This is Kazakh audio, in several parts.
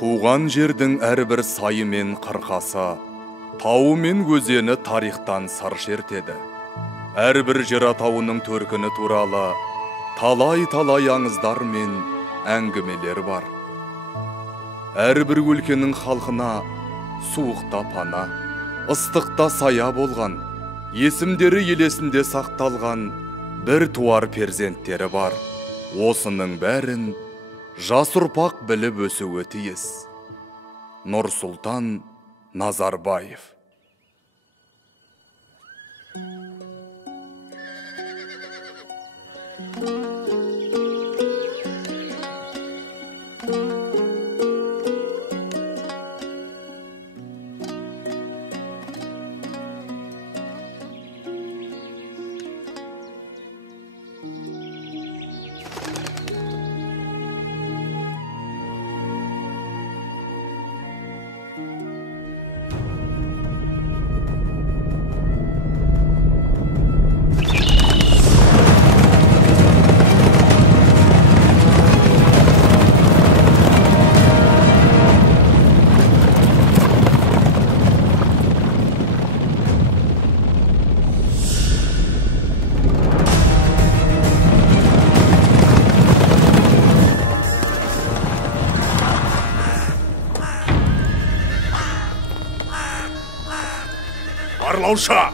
Туған жердің әрбір сайы мен қырқасы, тауы мен өзені тарихтан сыр шертеді. Әрбір жер атауының төркіні туралы талай-талай аңыздар мен әңгімелер бар. Әрбір өлкенің халқына суықта пана, ыстықта сая болған, есімдері елесінде сақталған бір туар перзенттері бар. Осының бәрін жас ұрпақ біліп өсуі тиіс. Нұрсұлтан Назарбаев. Барлауша,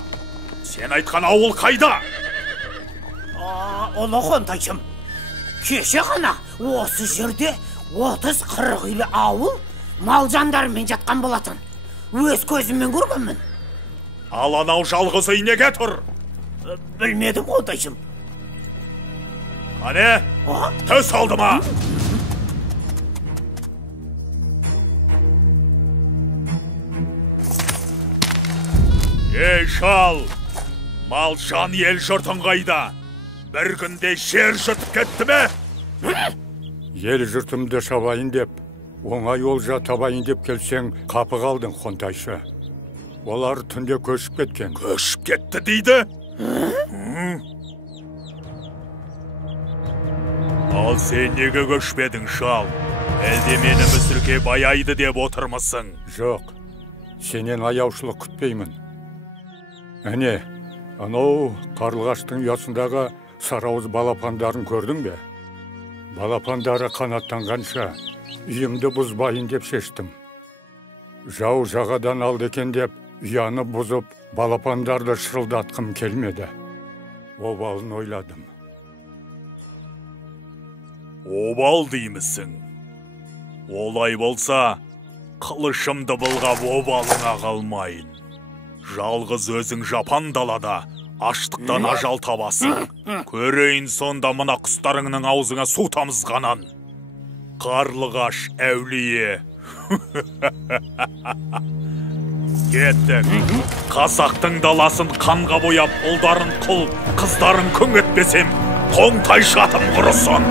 сен айтқан ауыл қайда? Ұлы Қонтайшым, кеше ғана осы жерде 30-40 үйлі ауыл мал жандарымен жатқан болатын. Өз көзіммен көргенмін. Ал анау жалғыз үй неге тұр? Білмедім, Қонтайшым. Қане, төс алды ма? Ей шал, мал жан ел жұртың қайда? Бір күнде жер жұртып кетті ме? Ел жұртымды шабайын деп, оңай олжа табайын деп келсең, қапы қалдың, Қонтайшы. Олар түнде көшіп кеткен. Көшіп кетті дейді? Ал сен неге көшпедің, шал? Әлде мені мүсірке баяйды деп отырмысың? Жоқ, сенен аяушылық күтпеймін. Әне, анау қарлығаштың ұясындағы сарауыз балапандарын көрдің бе? Балапандары қанаттанғанша үйімді бұзбайын деп шештім. Жау жағадан алды екен деп ұяны бұзып балапандарды шырылдатқым келмеді. Обалын ойладым. Обал деймісің? Олай болса, қылышымды былғап обалыңа қалмайын. Жалғыз өзің жапан далада аштықтан ажал табасың. Көрейін сонда мына құстарыңның аузыңа су тамызғанан. Қарлығаш әулие. Кеттік. Қазақтың даласын қанға бояп, ұлдарын құл, қыздарын күң етпесем, Қонтайшы атым құрысын.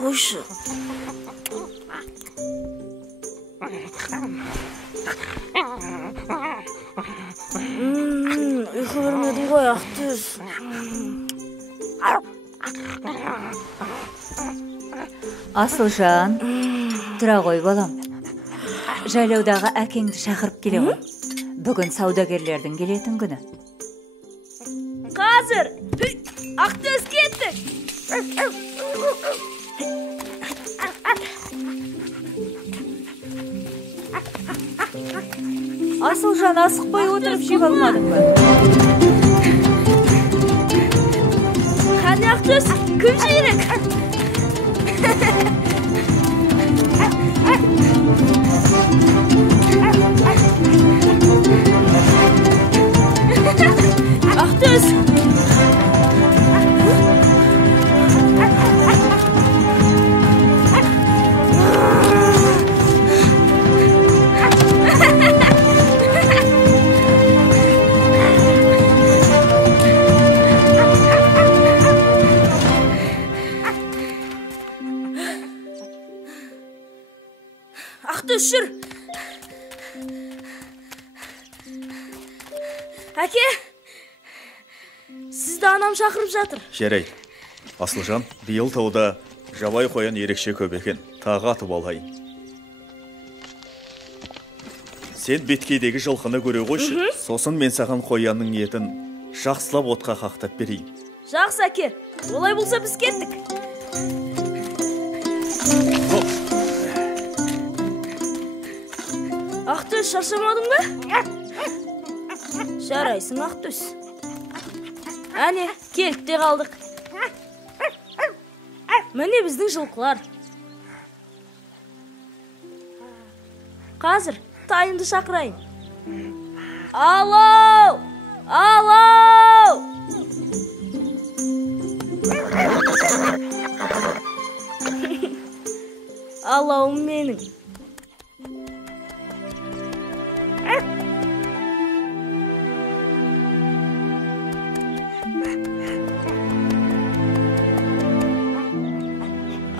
Қойшы. Ұйқы көрмедім ғой, Ақтөс. Асылжан, тұра ғой балам. Жайлаудағы әкеңді шақырып келе ғой. Бүгін саудагерлердің келетін күні. Қазір, Ақтөс кеттік. Асылжан, асықпай отырып жеп алмадың ба? Қане Ақтөс, кім жейрек? Ақтөс! Ақтөс жүр. Әке, сізді анам шақырып жатыр. Жарайды. Асылжан, биыл тауда жабай қоян ерекше көп екен. Тағы атып алайын. Сен беткейдегі жылқыны көре қойшы. Сосын мен саған қоянның етін жақсылап отқа қақтап берейін. Жақсы, әке. Олай болса біз кеттік. Ақтөс, шаршамадың ба? Жарайсың, Ақтөс. Әне, келіп те қалдық. Міне біздің жылқылар. Қазір тайымды шақырайын. Алау! Алау! Алауым менің.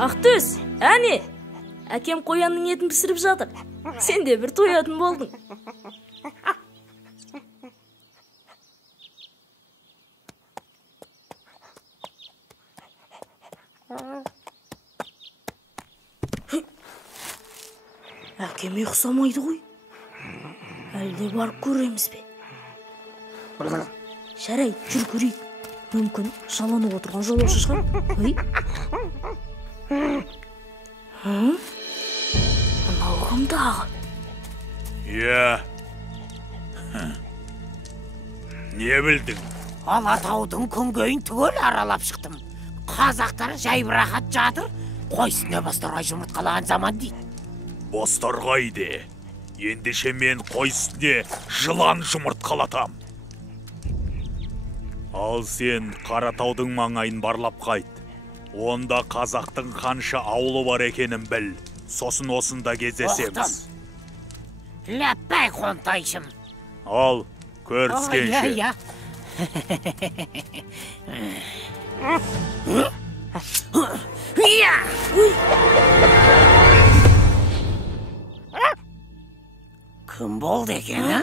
Ақтөс, әне, әкем қоянның етін пісіріп жатыр. Сен де бір тоятын болдың. Әкем ұйқысамайды ғой. Әлде барып көреміз бе? Жарай, жүр көрейік. Мүмкін жаланып отырған жолаушы шығар. Анау кімдағы? Иә. Не білдің? Алатаудың күнгейін түгел аралап шықтым. Қазақтар жайбырақат жатыр, қойсына бастарға жұмыртқалаған заман дейді. Бастарғайды. Ендеше мен қойсыне жылан жұмыртқалатам. Ал сен Қаратаудың маңайын барлап қайт. Онда қазақтың қанша ауылы бар екенін біл. Сосын осында кездесеміз. Ләппәй қонтайшым. Ал, көріскенше. Иә. Кім болды екен, а?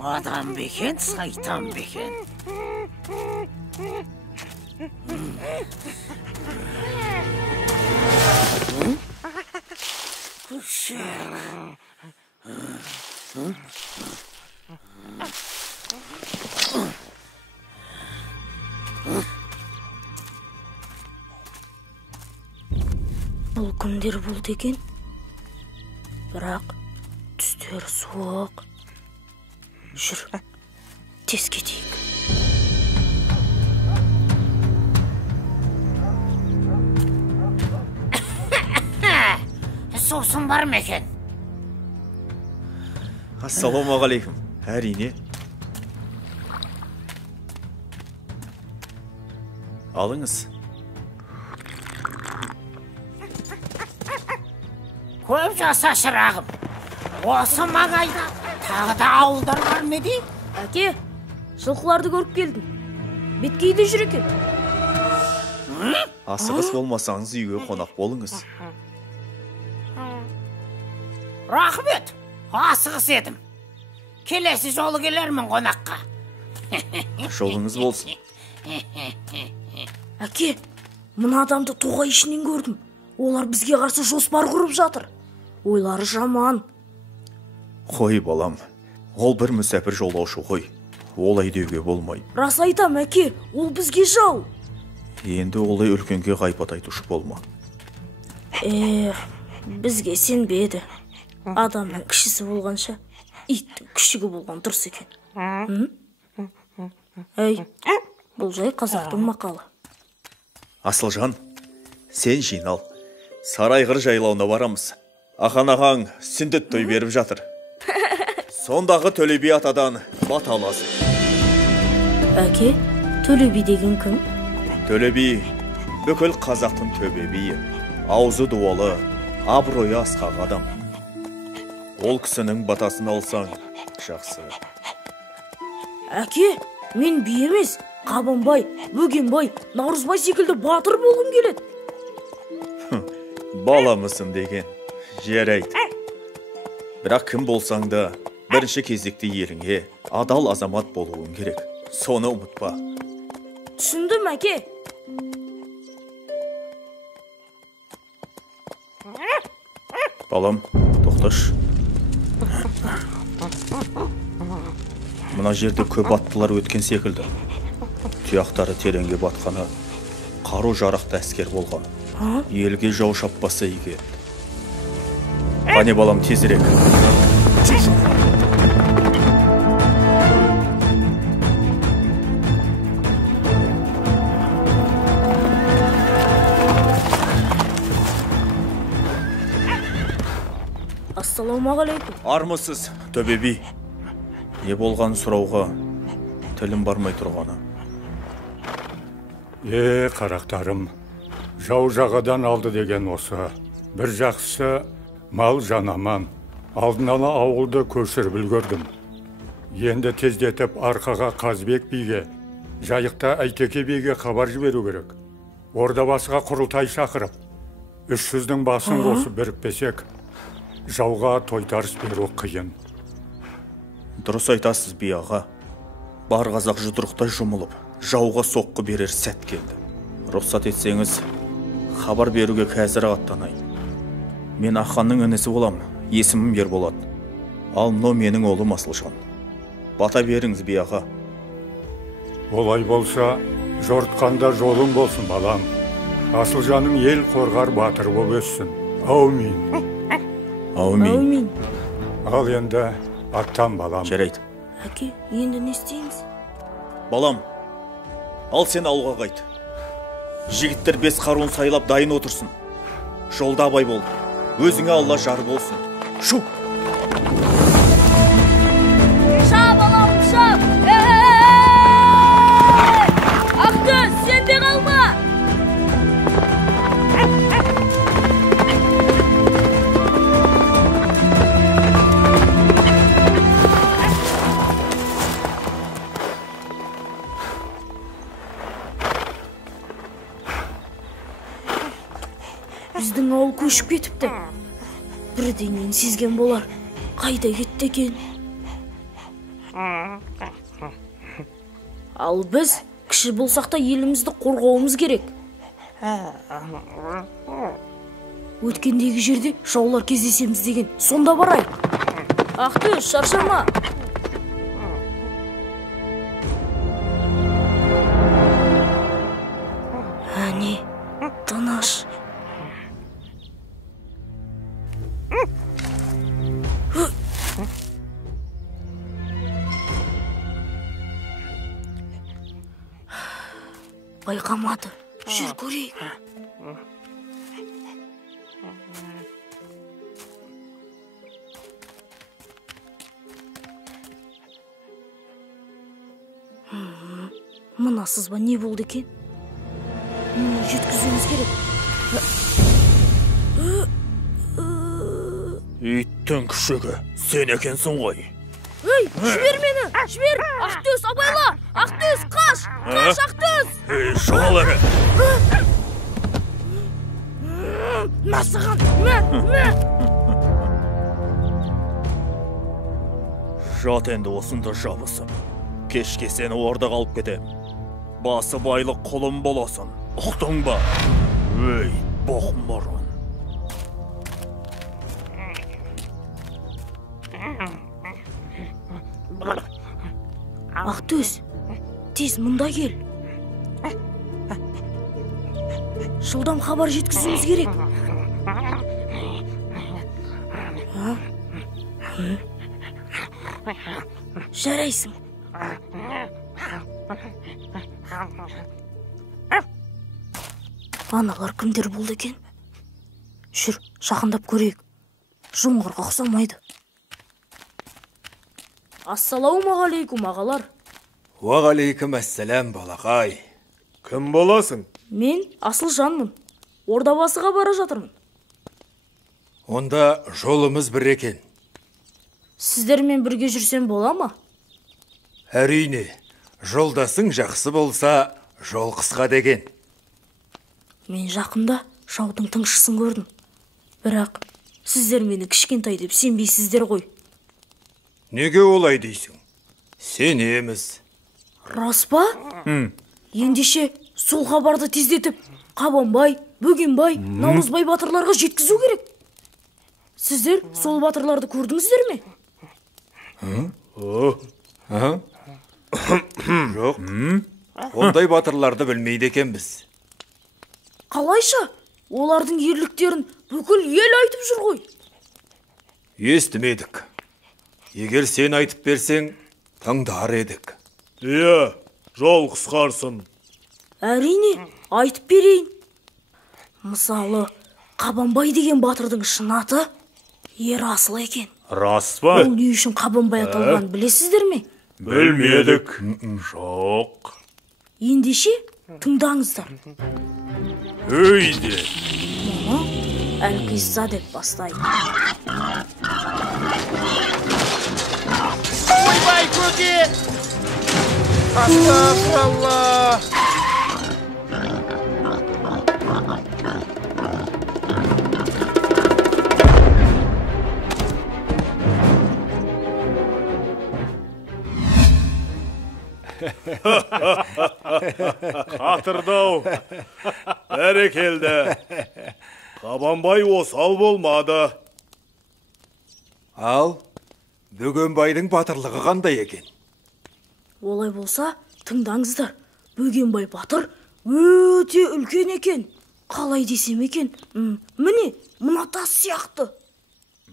Адам бекен, сайтан бекен. Бұл күндер болды екен. Бірақ түстер суық. Жүр, тез кетейік. Сосын бар ма екен? Ассалаумағалейкум. Әрине. Алыңыз. Көп жаса шырағым. Осы маңайда тағы да ауылдар бар ма еді? Әке, жылқыларды көріп келдім. Беткейде жүр екен. Асығыс болмасаңыз үйге қонақ болыңыз. Рахмет, асығыс едім. Келесі жолы келермін қонаққа. Жолыңыз болсын. Әке, мына адамды тоғай ішінен көрдім. Олар бізге қарсы жоспар құрып жатыр. Ойлары жаман. Қой балам, ол бір мүсәпір жолаушы ғой. Олай деуге болмайды. Рас айтам, әке, ол бізге жау. Енді олай үлкенге ғайбат айтушы болма. Бізге сенбеді. Адамның кішісі болғанша, иттің күшігі болған дұрыс екен. Бұл жай қазақтың мақалы. Асылжан, сен жинал. Сарайғыр жайлауына барамыз. Ақан ағаң сүндет той беріп жатыр. Сондағы Төле би атадан бат аласың. Әке, Төле би деген кім? Төле би бүкіл қазақтың төбе биі. Аузы дуалы, абыройы асқақ адам. Ол кісінің батасын алсаң, жақсы. Әке, мен би емес, Қабанбай, Бөгенбай, Наурызбай секілді батыр болғым келеді. Баламысың деген, жарайды. Бірақ кім болсаң да, бірінші кезекте еліңе адал азамат болуың керек. Соны ұмытпа. Түсіндім, әке. Балам, тоқташ. Мына жерде көп аттылар өткен секілді. Тұяқтары тереңге батқаны, қару жарақты әскер болған. Елге жау шаппаса иге. Қане балам, тезірек. Ассалаумағалейкум. Армысыз, төбе би. Не болған сұрауға тілім бармай тұрғаны. Қарақтарым, жау жағадан алды деген осы. Бір жақсы мал жанаман. Алдын ала ауылды көшіріп үлгердім. Енді тездетіп арқаға Қазбек биге, жайықта Әйтеке биге хабар жіберу керек. Орда басқа құрылтай шақырып, 300-дің басын қосып бірікпесек, жауға тойтарыс беру қиын. Дұрыс айтасыз би аға. Бар қазақ жұдырықтай жұмылып, жауға соққы берер сәт келді. Рұқсат етсеңіз, хабар беруге қазір аттанайын. Мен Аханның інісі болам, есімім Ерболат. Ал мынау менің олым Асылжан. Бата беріңіз би аға. Олай болса, жортқанда жолың болсын балам. Асылжаның ел қорғар батыр болып өссін. Аумин. Аумин. Ал енді аттан балам. Жарайды. Әке, енді не істейміз? Балам, ал сен ауылға қайт. Жігіттер 5 қаруын сайлап дайын отырсын. Жолда абай бол. Өзіңе Алла жар болсын. Шу! Ша, балам, ша! Ақтөс, сен де қалма! Біздің ауыл көшіп кетіпті. Бірдеңнен сезген болар. Қайда кетті екен? Ал біз кіші болсақ та елімізді қорғауымыз керек. Өткендегі жерде жаулар кездесеміз деген. Сонда барайық. Ақтөс, шаршама. Әне, тыныш. Байқамады. Жүр көрейік. Мына сызба не болды екен? Мені жеткізуіміз керек. Иттің күшігі, сен екенсің ғой. Ей, жібер мені, жібер! Ақтөс, абайла! Ақтөс, қаш! Қаш, Ақтөс! Жол әрі! Насыған! Жат енді осында жабысып. Кешке сені орда қалып кетем. Басы байлы құлым боласын. Ұқтың ба? Ей, боқмұрын. Ақтөс, тез мұнда кел. Жылдам хабар жеткізуіміз керек. Жарайсың. Аналар кімдер болды екен? Жүр, жақындап көрейік. Жоңғарға ұқсамайды. Ассалаумағалейкум, ағалар. Уағалейкум әссәләм, балақай. Кім боласың? Мен Асылжанмын. Ордабасыға бара жатырмын. Онда жолымыз бір екен. Сіздермен бірге жүрсем бола ма? Әрине, жолдасың жақсы болса, жол қысқа деген. Мен жақында жаудың тыңшысын көрдім. Бірақ сіздер мені кішкентай деп сенбейсіздер ғой. Неге олай дейсің? Сенеміз. Рас па? Ендеше сол хабарды тездетіп, Қабанбай, Бөгенбай, Наурызбай батырларға жеткізу керек. Сіздер сол батырларды көрдіңіздер ме? Жоқ. Ондай батырларды білмейді екенбіз. Қалайша? Олардың ерліктерін бүкіл ел айтып жүр ғой. Естімедік. Егер сен айтып берсең, тыңдар едік. Иә, жол қысқарсын. Әрине, айтып берейін. Мысалы, Қабанбай деген батырдың шын аты Ерасыл екен. Рас па? Ол не үшін Қабанбай аталғанын білесіздер ме? Білмедік. Жоқ. Ендеше тыңдаңыздар. Өйде. Мұны Әлқисса деп бастайды. Ойбай көке! Астағфиралла! Қатырдау. Бәрекелді. Қабанбай осал болмады. Ал, Бөгенбайдың батырлығы қандай екен? Олай болса, тыңдаңыздар. Бөгенбай батыр өте үлкен екен. Қалай десем екен? Міне, мына тас сияқты.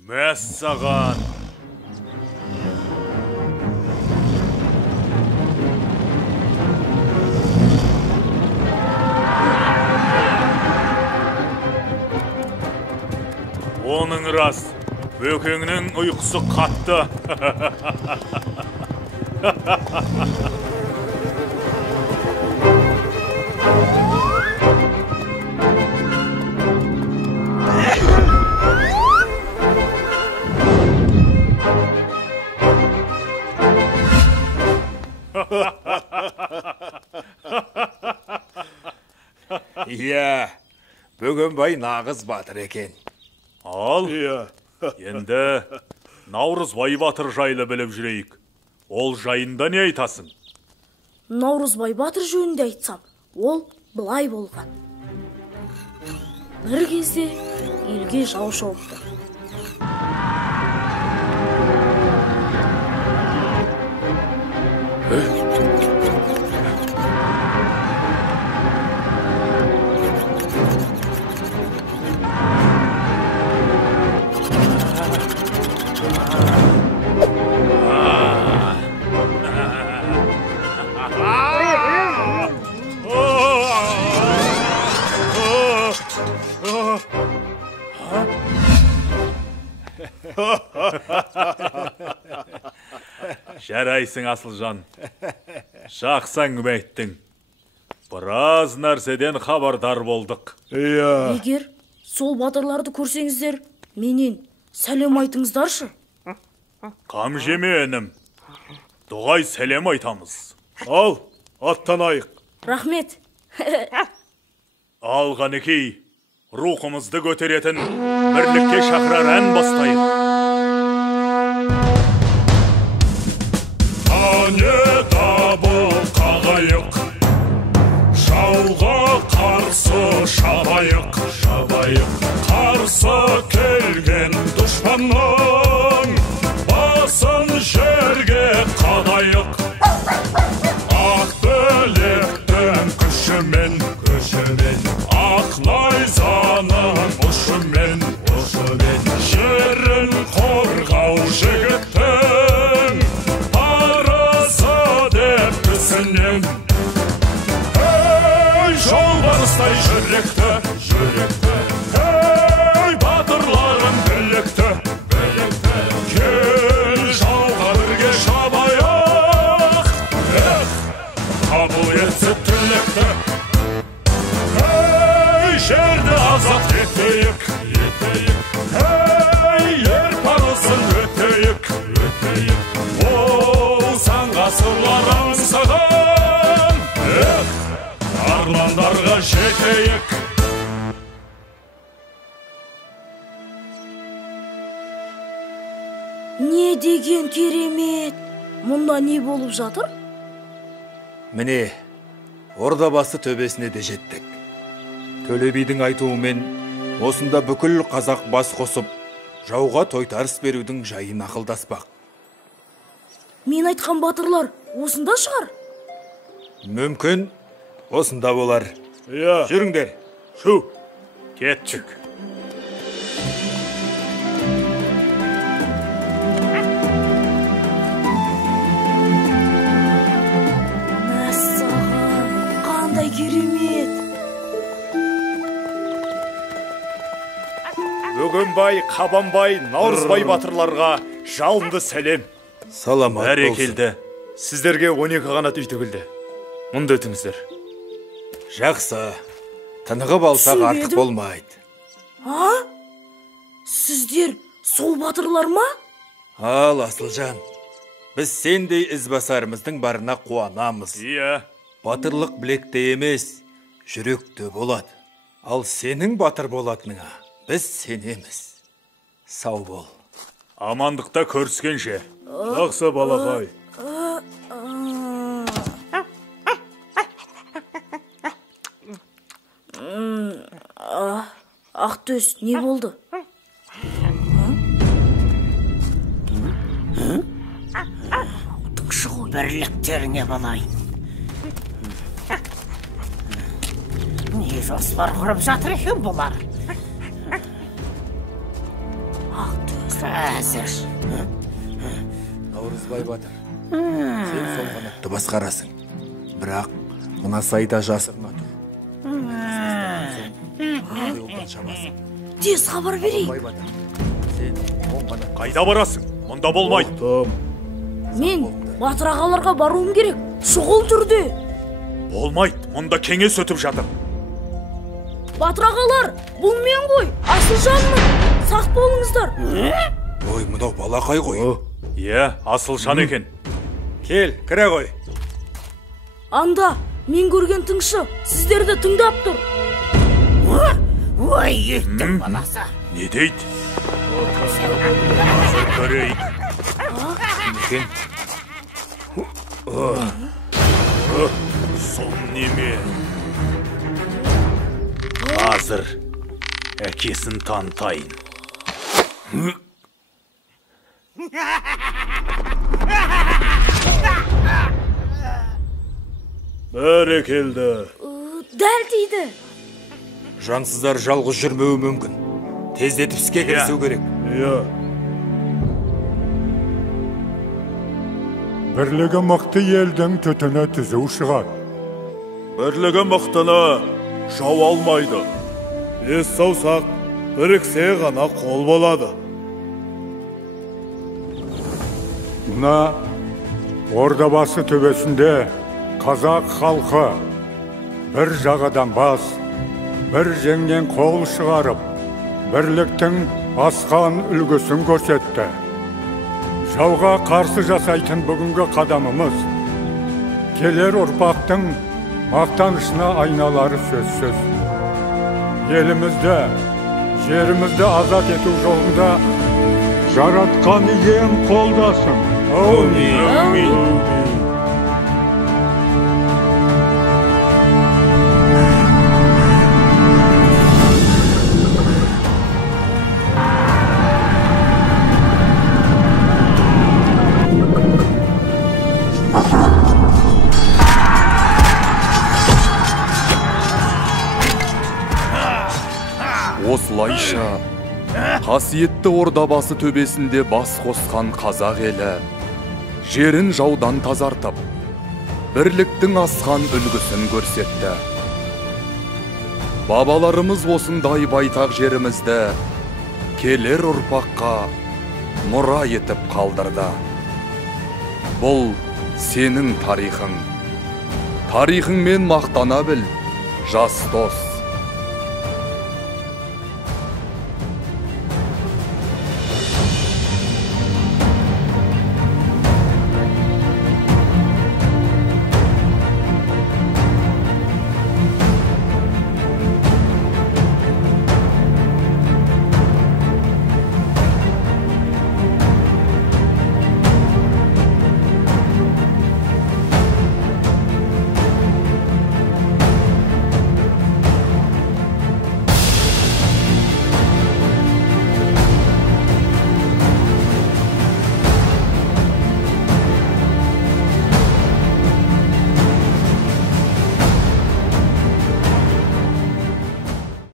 Мәссаған. Оның рас, Бөкеңнің ұйқысы қатты. Иә, Бөгенбай нағыз батыр екен. Ал, енді Наурызбай батыр жайлы біліп жүрейік. Ол жайында не айтасың? Наурызбай батыр жөнінде айтсам, ол былай болған. Бір кезде елге жау шауыпты. Жарайсың, Асылжан. Жақсы әңгіме айттың. Біраз нәрседен хабардар болдық. Егер сол батырларды көрсеңіздер, менен сәлем айтыңыздаршы. Қам жеме, інім. Дұғай сәлем айтамыз. Ал, аттанайық. Рахмет. Ал, Ғанекей, рухымызды көтеретін бірлікке шақырар ән бастайық. Қане дабыл қағайық, жауға қарсы шабайық, қарсы келген дұшпанның басын жерге қадайық. Ақ білектің күшімен, ақ найзаның ұшымен, жерін қорғау жігіттің парызы деп түсінем. Ей, жолбарыстай жүректі, ей, батырларым білікті, кел жауға бірге шабайық, қабыл етсе тілекті. Ей, жерді азат етейік, ей, ер парызын өтейік, ол сан ғасырлар аңсаған, армандарға жетейік. деген керемет. Мұнда не болып жатыр? Міне, Ордабасы төбесіне де жеттік. Төле бидің айтуымен осында бүкіл қазақ бас қосып, жауға тойтарыс берудің жайын ақылдаспақ. Мен айтқан батырлар осында шығар? Мүмкін осында болар. Иә. Жүріңдер. Шу. Кеттік. Мәссаған, қандай керемет. Бөгенбай, Қабанбай, Наурызбай батырларға жалынды сәлем. Саламат болсын. Бәрекелді. Сіздерге 12 қанат үй тігілді. Мұнда өтіңіздер. Жақсы. Тынығып алсақ артық Түсінбедім. болмайды. Сіздер сол батырлар ма? Ал, Асылжан, біз сендей ізбасарымыздың барына қуанамыз. Иә. Батырлық білекте емес, жүректе болады. Ал сенің батыр болатыныңа біз сенеміз. Сау бол. Амандықта көріскенше. Жақсы балағай. Ақтөс, не болды? Шығу бірліктеріне балайын. Не жоспар құрып жатыр екен бұлар? Ақтөс, әзір. Наурызбай батыр, сен сол қанатты басқарасың. Бірақ мына сайда жасырма тұр. Тез хабар берейін. Қайда барасың? Мұнда болмайды. Мен батыр ағаларға баруым керек. Шұғыл түрде. Болмайды. Мұнда кеңес өтіп жатыр. Батыр ағалар, бұл мен ғой. Асылжанмын. Сақ болыңыздар. Ой, мынау балақай ғой. Иә, Асылжан екен. Кел, кіре ғой. Анда, мен көрген тыңшы сіздерді тыңдап тұр. Ой, еттің баласы. Не дейді? Көрейік. Некен? Сон неме? Қазір әкесін танытайын. Бәрекелді. Дәл дейді. Жансыздар жалғыз жүрмеуі мүмкін. Тездетіп іске кірісу керек. Иә. Бірлігі мықты елдің түтіні түзу шығады. Бірлігі мықтыны жау алмайды. Бес саусақ біріксе ғана қол болады. Мына Ордабасы төбесінде қазақ халқы бір жағадан бас, бір жеңнен қол шығарып, бірліктің асқан үлгісін көрсетті. Жауға қарсы жасайтын бүгінгі қадамымыз келер ұрпақтың мақтанышына айналары сөзсіз. Елімізді, жерімізді азат ету жолында жаратқан ием қолдасын. Әумин. Осылайша қасиетті Ордабасы төбесінде бас қосқан қазақ елі жерін жаудан тазартып, бірліктің асқан үлгісін көрсетті. Бабаларымыз осындай байтақ жерімізді келер ұрпаққа мұра етіп қалдырды. Бұл сенің тарихың. Тарихыңмен мақтана біл, жас дос.